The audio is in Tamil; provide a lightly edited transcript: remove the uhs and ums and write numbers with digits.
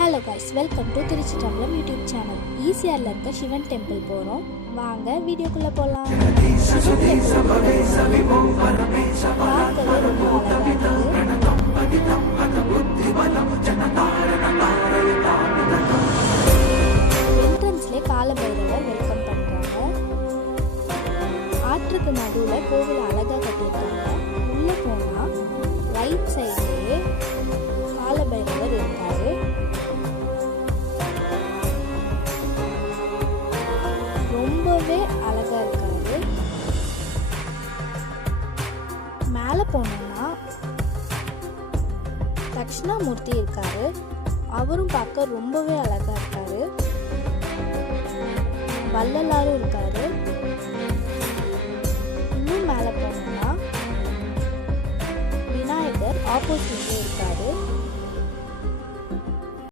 Hello guys, welcome to Thiruchitrambalam YouTube channel. ஈசிஆரில் இருக்க சிவன் டெம்பிள் போகிறோம். வாங்க வீடியோக்குள்ளே போகலாம். பார்க்கவே ரொம்ப அழகாக இருக்குது. என்ட்ரன்ஸ்லேயே காலபைரவர் வெல்கம் பண்ணுறாங்க. ஆற்றுக்கு நடுவில் கோவில் அழகாக கட்டியிருக்காங்க. உள்ளே போனால் ரைட் சைட்லேயே காலபைரவர் இருக்காரு. ரொம்பவே அழகா இருக்காரு. மேலே போனோம்னா தட்சிணாமூர்த்தி இருக்காரு. அவரும் பார்க்க ரொம்பவே அழகா இருக்காரு. வள்ளலாரும் இருக்காரு. இன்னும் மேலே போனோம்னா விநாயகர் ஆப்போசிட்ல இருக்காரு.